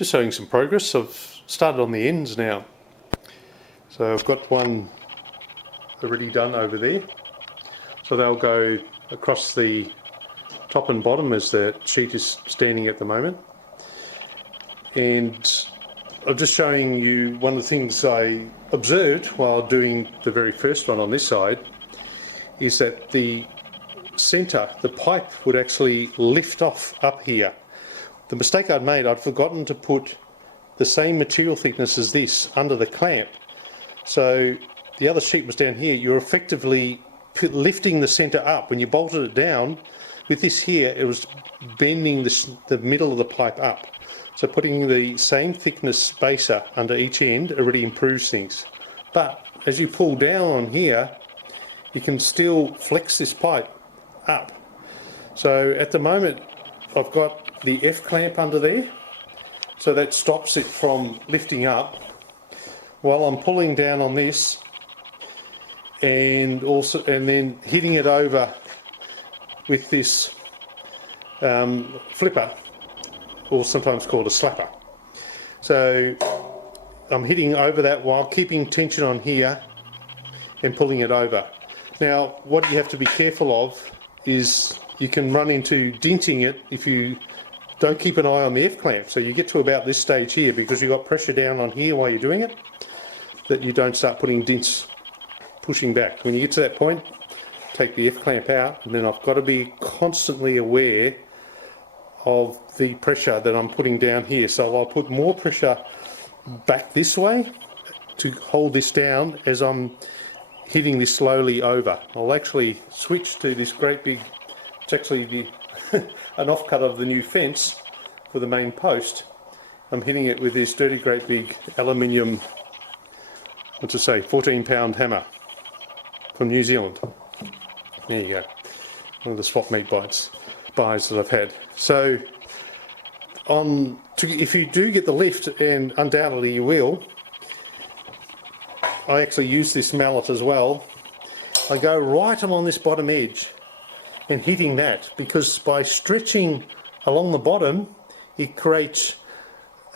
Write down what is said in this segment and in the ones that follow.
Just showing some progress. I've started on the ends now. So I've got one already done over there. So they'll go across the top and bottom as the sheet is standing at the moment. And I'm just showing you one of the things I observed while doing the very first one on this side is that the centre, the pipe, would actually lift off up here. The mistake I'd made, I'd forgotten to put the same material thickness as this under the clamp. So the other sheet was down here. You're effectively lifting the centre up. When you bolted it down, with this here, it was bending the middle of the pipe up. So putting the same thickness spacer under each end already improves things. But as you pull down on here, you can still flex this pipe up. So at the moment, I've got the F clamp under there, so that stops it from lifting up while I'm pulling down on this and then hitting it over with this flipper, or sometimes called a slapper. So I'm hitting over that while keeping tension on here and pulling it over. Now what you have to be careful of is you can run into dinting it if you don't keep an eye on the F clamp. So you get to about this stage here, because you've got pressure down on here while you're doing it, that you don't start putting dents pushing back. When you get to that point, take the F clamp out, and then I've got to be constantly aware of the pressure that I'm putting down here. So I'll put more pressure back this way to hold this down as I'm hitting this slowly over. I'll actually switch to this great big, it's actually an offcut of the new fence for the main post. I'm hitting it with this dirty great big aluminium, 14-pound hammer from New Zealand. There you go, one of the swap meat buys that I've had. So if you do get the lift, and undoubtedly you will, I actually use this mallet as well. I go right along this bottom edge and hitting that, because by stretching along the bottom, it creates,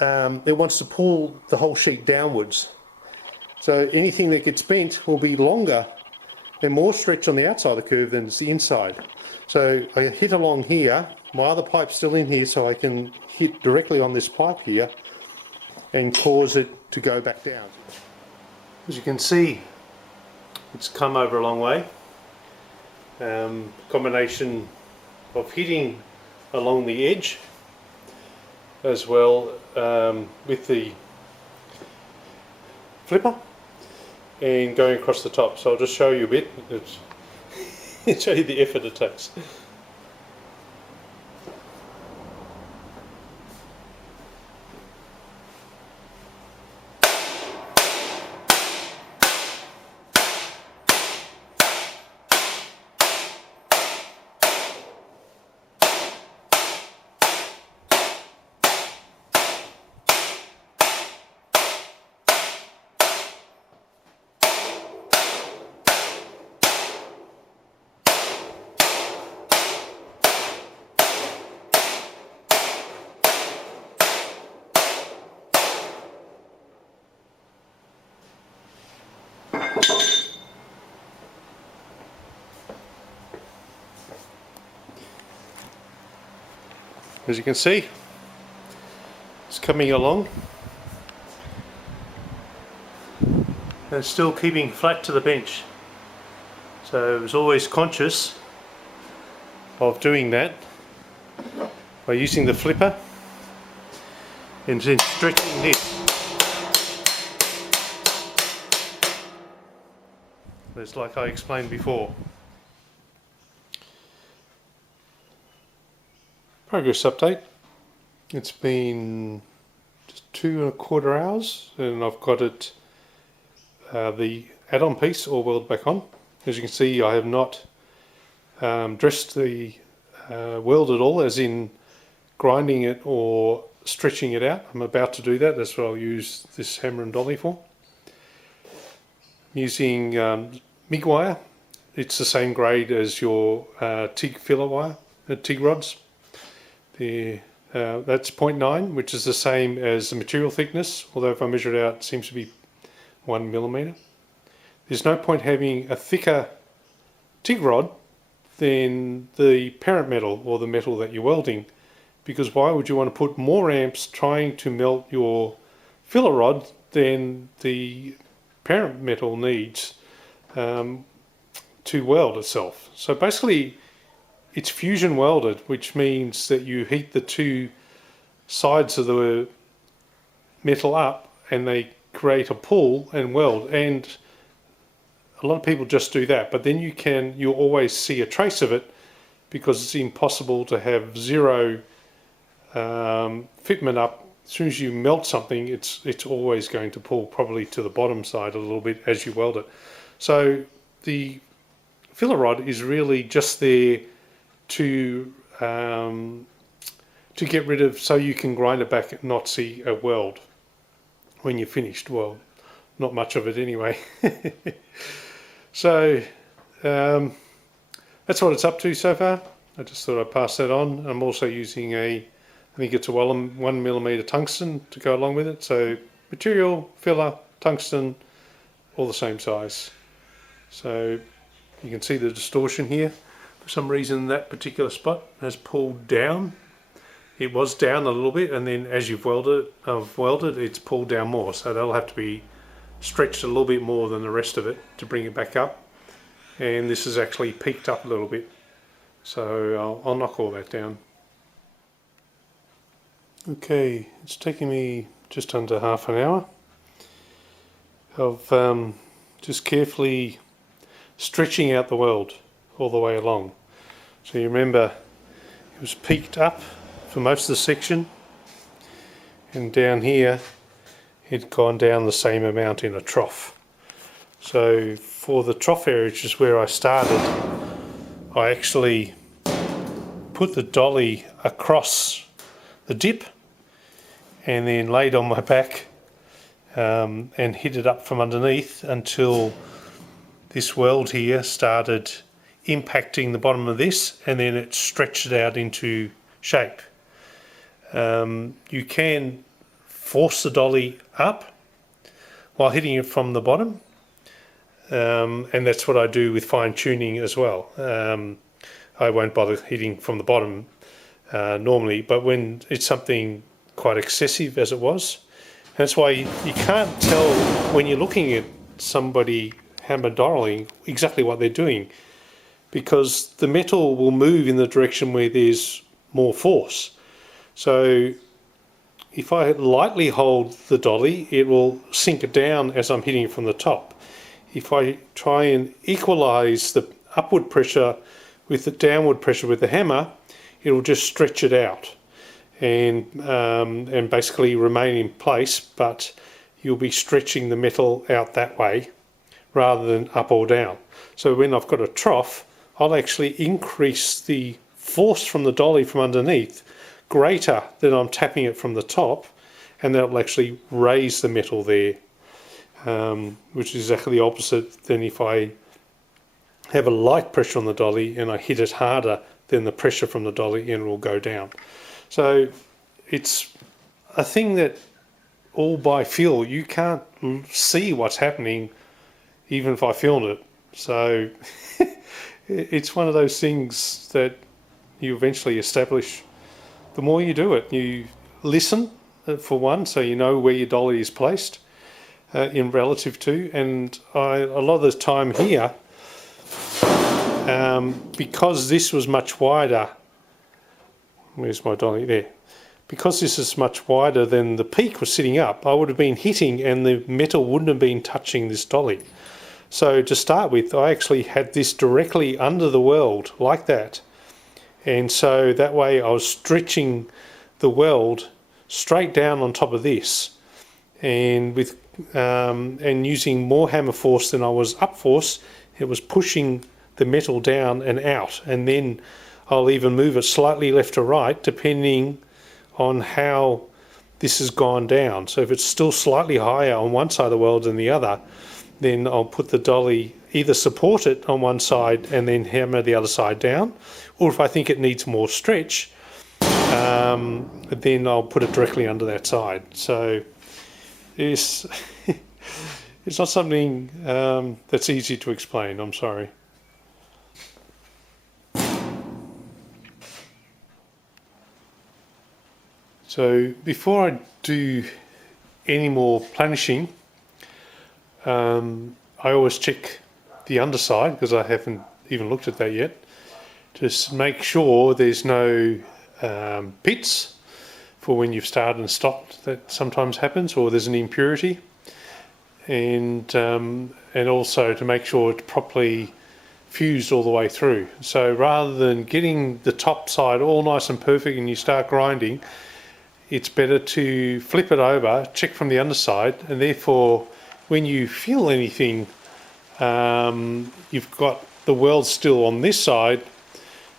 it wants to pull the whole sheet downwards. So anything that gets bent will be longer and more stretch on the outside of the curve than the inside. So I hit along here, my other pipe's still in here, so I can hit directly on this pipe here and cause it to go back down. As you can see, it's come over a long way. Combination of hitting along the edge as well with the flipper and going across the top. So I'll just show you a bit. Show you the effort it takes. As you can see, it's coming along and it's still keeping flat to the bench. So I was always conscious of doing that by using the flipper and then stretching this. It's like I explained before. Progress update. It's been just 2.25 hours and I've got it the add-on piece all welded back on. As you can see, I have not dressed the weld at all, as in grinding it or stretching it out. I'm about to do that. That's what I'll use this hammer and dolly for. I'm using MIG wire. It's the same grade as your TIG filler wire, TIG rods. They're That's 0.9, which is the same as the material thickness, although if I measure it out, it seems to be 1 millimeter. There's no point having a thicker TIG rod than the parent metal, or the metal that you're welding, because why would you want to put more amps trying to melt your filler rod than the parent metal needs to weld itself? So basically it's fusion welded, which means that you heat the two sides of the metal up and they create a pull and weld. And a lot of people just do that, but then you'll always see a trace of it, because it's impossible to have zero fitment up. As soon as you melt something, it's always going to pull probably to the bottom side a little bit as you weld it. So the filler rod is really just there to get rid of, so you can grind it back and not see a weld when you're finished. Well, not much of it anyway. So that's what it's up to so far. I just thought I'd pass that on. I'm also using I think it's a 1 millimeter tungsten to go along with it. So material, filler, tungsten, all the same size. So you can see the distortion here. For some reason that particular spot has pulled down. It was down a little bit, and then as I've welded, it's pulled down more. So that'll have to be stretched a little bit more than the rest of it to bring it back up. And this is actually peaked up a little bit. So I'll knock all that down. Okay, it's taken me just under half an hour of just carefully stretching out the weld all the way along. So you remember it was peaked up for most of the section, and down here it'd gone down the same amount in a trough. So for the trough area, which is where I started, I actually put the dolly across the dip and then laid on my back and hit it up from underneath until this weld here started impacting the bottom of this, and then it stretched it out into shape. You can force the dolly up while hitting it from the bottom, and that's what I do with fine tuning as well. I won't bother hitting from the bottom normally, but when it's something quite excessive as it was, that's why you can't tell when you're looking at somebody hammer dollying exactly what they're doing, because the metal will move in the direction where there's more force. So if I lightly hold the dolly, it will sink it down as I'm hitting it from the top. If I try and equalize the upward pressure with the downward pressure with the hammer, it will just stretch it out and basically remain in place, but you'll be stretching the metal out that way rather than up or down. So when I've got a trough, I'll actually increase the force from the dolly from underneath greater than I'm tapping it from the top, and that will actually raise the metal there, which is exactly the opposite than if I have a light pressure on the dolly and I hit it harder than the pressure from the dolly, and it will go down. So it's a thing that all by feel. You can't see what's happening even if I filmed it. So it's one of those things that you eventually establish. The more you do it, you listen for one, so you know where your dolly is placed in relative to. And a lot of the time here, because this was much wider, where's my dolly? There. Because this is much wider than the peak was sitting up, I would have been hitting and the metal wouldn't have been touching this dolly. So to start with, I actually had this directly under the weld like that. And so that way I was stretching the weld straight down on top of this, and with and using more hammer force than I was up force, it was pushing the metal down and out. And then I'll even move it slightly left or right depending on how this has gone down. So if it's still slightly higher on one side of the weld than the other, then I'll put the dolly, either support it on one side and then hammer the other side down, or if I think it needs more stretch, then I'll put it directly under that side. So it's it's not something that's easy to explain, I'm sorry. So before I do any more planishing, I always check the underside, because I haven't even looked at that yet. Just make sure there's no pits for when you've started and stopped. That sometimes happens, or there's an impurity, and also to make sure it's properly fused all the way through. So rather than getting the top side all nice and perfect and you start grinding, it's better to flip it over, check from the underside, and therefore when you feel anything, you've got the weld still on this side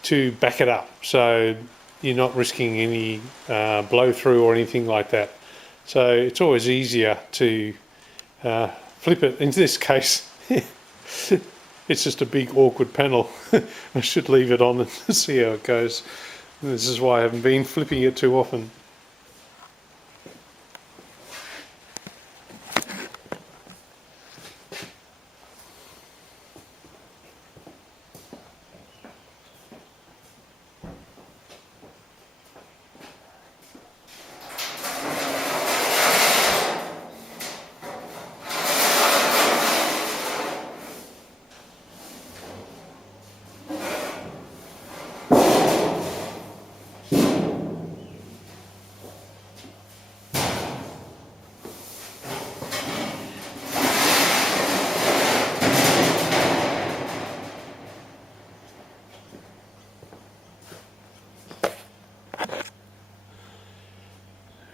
to back it up, so you're not risking any blow through or anything like that. So it's always easier to flip it. In this case, it's just a big awkward panel. I should leave it on and see how it goes. This is why I haven't been flipping it too often.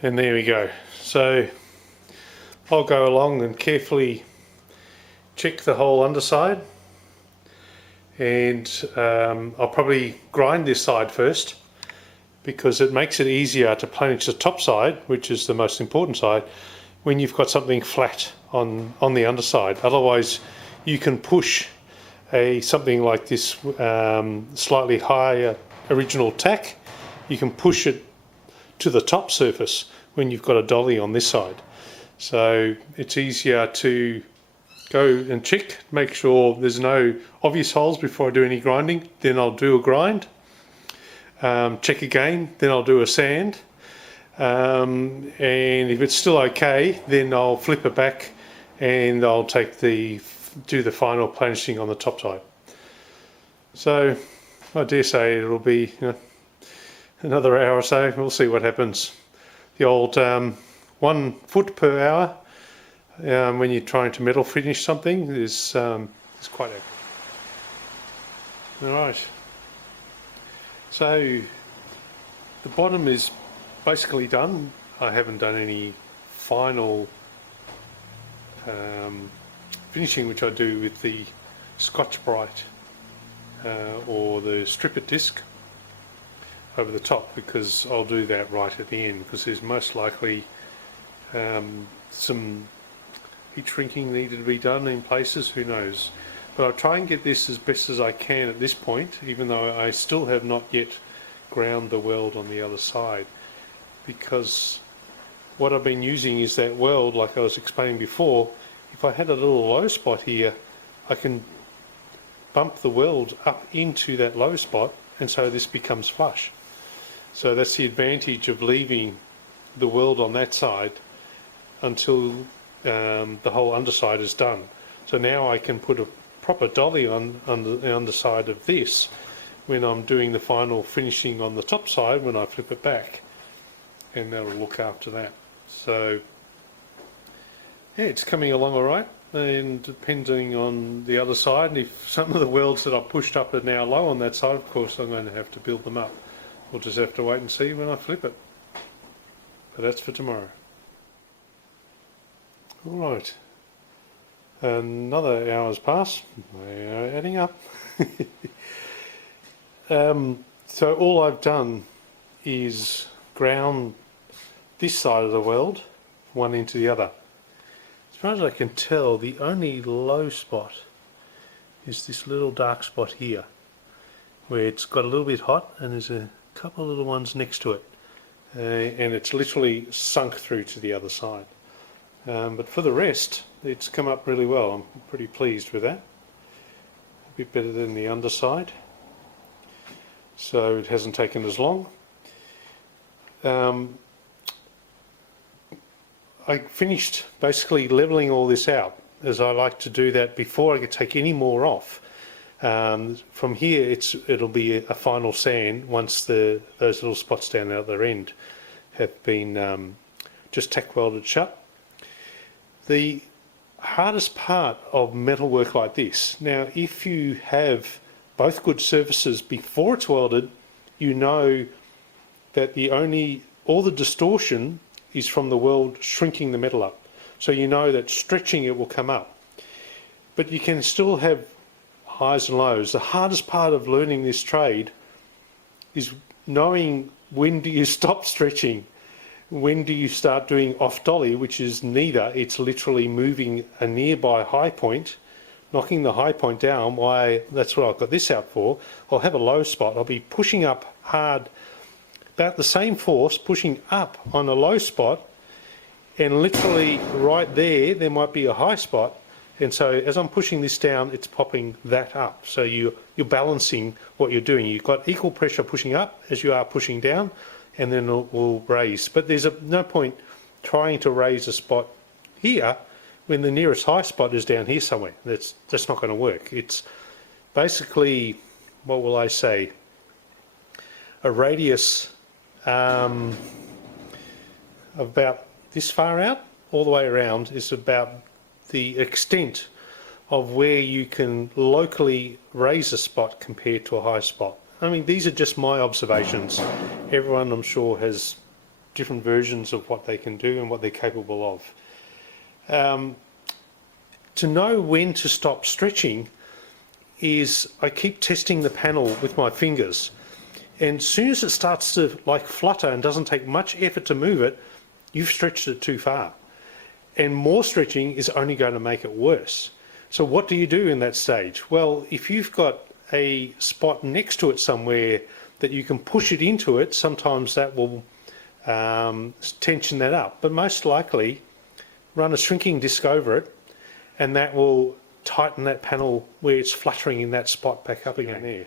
And there we go. So I'll go along and carefully check the whole underside, and I'll probably grind this side first, because it makes it easier to planish the top side, which is the most important side, when you've got something flat on the underside. Otherwise you can push something like this slightly higher original tack, you can push it to the top surface when you've got a dolly on this side. So it's easier to go and check, make sure there's no obvious holes before I do any grinding. Then I'll do a grind, check again, then I'll do a sand, and if it's still okay, then I'll flip it back and I'll do the final planishing on the top side. So I dare say it'll be another hour or so. We'll see what happens. The old 1 foot per hour when you're trying to metal finish something is quite accurate. Alright, so the bottom is basically done. I haven't done any final finishing, which I do with the Scotch-Brite or the strip-it disc over the top, because I'll do that right at the end, because there's most likely some heat shrinking needed to be done in places, who knows. But I'll try and get this as best as I can at this point, even though I still have not yet ground the weld on the other side, because what I've been using is that weld, like I was explaining before. If I had a little low spot here, I can bump the weld up into that low spot, and so this becomes flush. So that's the advantage of leaving the weld on that side until the whole underside is done. So now I can put a proper dolly on the underside of this when I'm doing the final finishing on the top side, when I flip it back, and that'll look after that. So yeah, it's coming along all right, and depending on the other side, and if some of the welds that I pushed up are now low on that side, of course I'm going to have to build them up. We'll just have to wait and see when I flip it. But that's for tomorrow. Alright, another hour's passed. They are adding up. So all I've done is ground this side of the weld, one into the other. As far as I can tell, the only low spot is this little dark spot here, where it's got a little bit hot, and there's a couple of little ones next to it. and it's literally sunk through to the other side. But for the rest, it's come up really well. I'm pretty pleased with that. A bit better than the underside, so it hasn't taken as long. I finished basically levelling all this out, as I like to do that before I could take any more off. From here it'll be a final sand once those little spots down the other end have been just tack welded shut. The hardest part of metal work like this, now if you have both good surfaces before it's welded, you know that all the distortion is from the weld shrinking the metal up. So you know that stretching it will come up. But you can still have highs and lows. The hardest part of learning this trade is knowing when do you stop stretching, when do you start doing off dolly, which is neither. It's literally moving a nearby high point, knocking the high point down. That's what I've got this out for. I'll have a low spot. I'll be pushing up hard, about the same force, pushing up on a low spot, and literally right there might be a high spot. And so as I'm pushing this down, it's popping that up. So you're balancing what you're doing. You've got equal pressure pushing up as you are pushing down, and then it will raise. But there's no point trying to raise a spot here when the nearest high spot is down here somewhere. That's not going to work. It's basically, what will I say, a radius about this far out, all the way around, is about the extent of where you can locally raise a spot compared to a high spot. I mean, these are just my observations. Everyone, I'm sure, has different versions of what they can do and what they're capable of. To know when to stop stretching is I keep testing the panel with my fingers, and as soon as it starts to like flutter and doesn't take much effort to move it, you've stretched it too far. And more stretching is only going to make it worse. So what do you do in that stage? Well, if you've got a spot next to it somewhere that you can push it into it, sometimes that will tension that up. But most likely, run a shrinking disc over it, and that will tighten that panel where it's fluttering in that spot back up again there.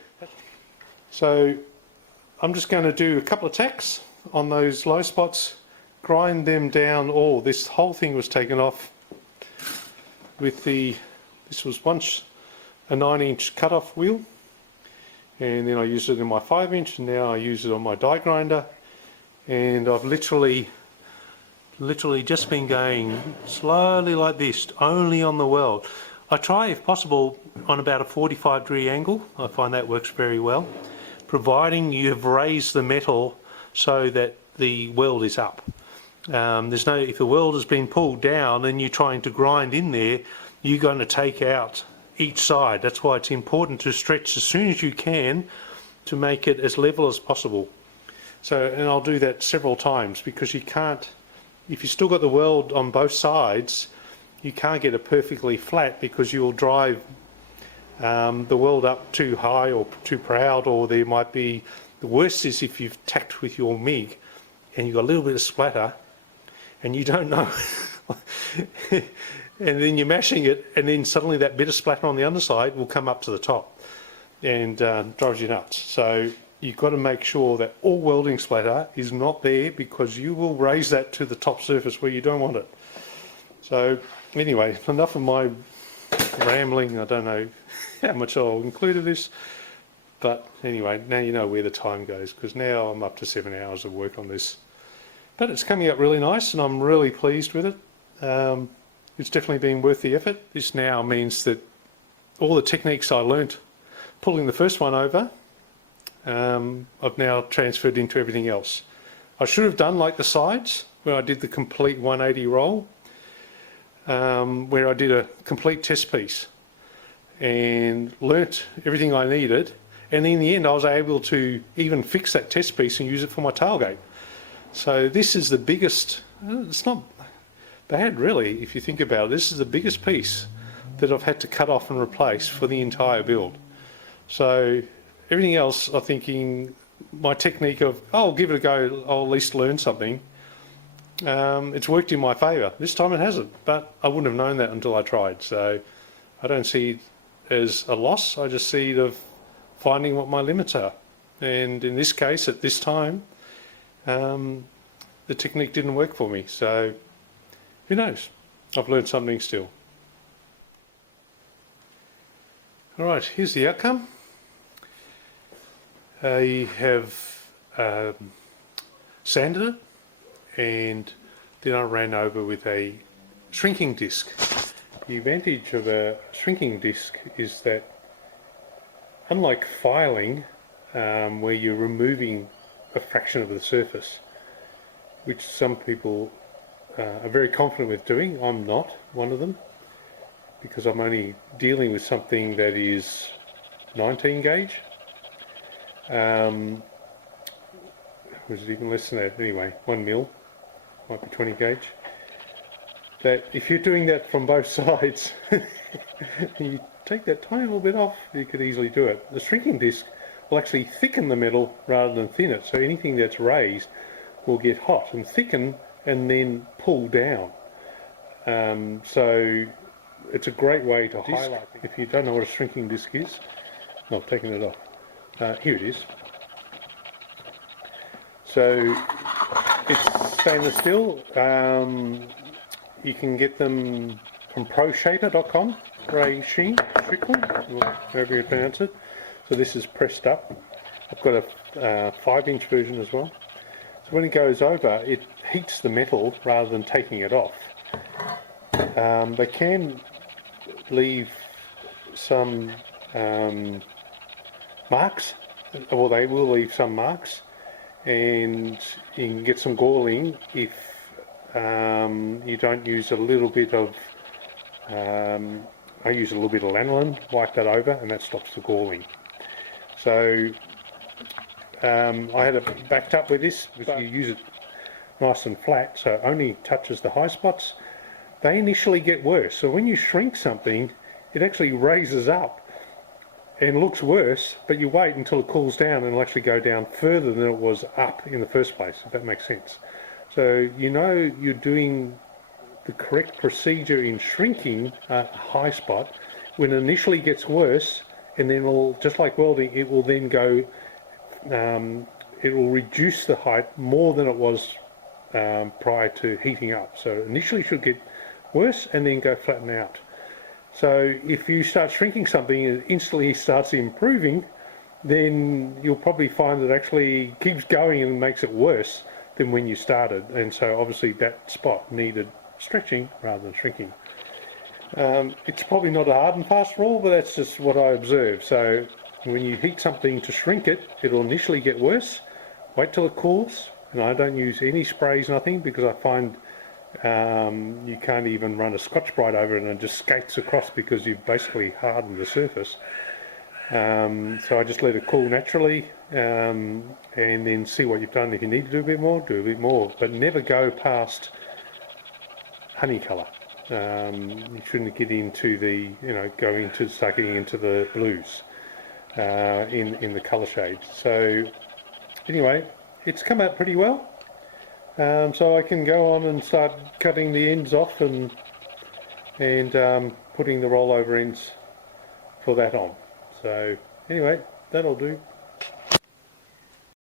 So I'm just going to do a couple of tacks on those low spots, grind them down. This whole thing was taken off with this was once a 9-inch cut-off wheel, and then I used it in my 5-inch, and now I use it on my die grinder, and I've literally just been going slowly like this, only on the weld. I try, if possible, on about a 45-degree angle. I find that works very well, providing you've raised the metal so that the weld is up. If the weld has been pulled down and you're trying to grind in there, you're going to take out each side. That's why it's important to stretch as soon as you can to make it as level as possible. And I'll do that several times, because you can't, if you've still got the weld on both sides, you can't get it perfectly flat, because you'll drive the weld up too high or too proud, or there might be, the worst is if you've tacked with your MIG and you've got a little bit of splatter and you don't know and then you're mashing it, and then suddenly that bit of splatter on the underside will come up to the top and drives you nuts. So you've got to make sure that all welding splatter is not there, because you will raise that to the top surface where you don't want it. So anyway, enough of my rambling. I don't know how much I'll include of this, but anyway, now you know where the time goes, because now I'm up to 7 hours of work on this. But it's coming up really nice, and I'm really pleased with it. It's definitely been worth the effort. This now means that all the techniques I learnt pulling the first one over, I've now transferred into everything else. I should have done like the sides, where I did the complete 180 roll, where I did a complete test piece and learnt everything I needed, and in the end I was able to even fix that test piece and use it for my tailgate. So this is the biggest, it's not bad really if you think about it, this is the biggest piece that I've had to cut off and replace for the entire build. So everything else I'm thinking my technique of, oh, I'll give it a go, I'll at least learn something, it's worked in my favour. This time it hasn't, but I wouldn't have known that until I tried. So I don't see it as a loss, I just see it of finding what my limits are. And in this case, at this time, the technique didn't work for me. So who knows? I've learned something still. Alright, here's the outcome. I have sanded it, and then I ran over with a shrinking disc. The advantage of a shrinking disc is that, unlike filing, where you're removing a fraction of the surface, which some people are very confident with doing, I'm not one of them, because I'm only dealing with something that is 19 gauge. Was it even less than that? Anyway, 1 mil, might be 20 gauge. That if you're doing that from both sides, you take that tiny little bit off, you could easily do it. The shrinking disc will actually thicken the metal rather than thin it, so anything that's raised will get hot and thicken and then pull down. So it's a great way to highlight. If you don't know what a shrinking disc is, I've taken it off. Here it is. So it's stainless steel. You can get them from proshaper.com, Ray Sheen, however you pronounce it. So this is pressed up. I've got a 5-inch version as well. So when it goes over, it heats the metal rather than taking it off. They can leave some marks, or they will leave some marks, and you can get some galling if you don't use a little bit of, I use a little bit of lanolin, wipe that over, and that stops the galling. So I had it backed up with this, because you use it nice and flat, so it only touches the high spots. They initially get worse, so when you shrink something, it actually raises up and looks worse, but you wait until it cools down and it'll actually go down further than it was up in the first place, if that makes sense. So you know you're doing the correct procedure in shrinking a high spot when it initially gets worse, and then it'll, just like welding, it will then go, it will reduce the height more than it was prior to heating up. So initially it should get worse and then go flatten out. So if you start shrinking something and it instantly starts improving, then you'll probably find that it actually keeps going and makes it worse than when you started. And so obviously that spot needed stretching rather than shrinking. It's probably not a hard and fast rule, but that's just what I observe. So when you heat something to shrink it, it'll initially get worse. Wait till it cools, and I don't use any sprays, nothing, because I find you can't even run a Scotch-Brite over it and it just skates across because you've basically hardened the surface. So I just let it cool naturally, and then see what you've done. If you need to do a bit more, do a bit more, but never go past honey colour. You shouldn't get into the, start getting into the blues in the colour shades. So anyway, it's come out pretty well. So I can go on and start cutting the ends off and putting the rollover ends for that on. So anyway, that'll do.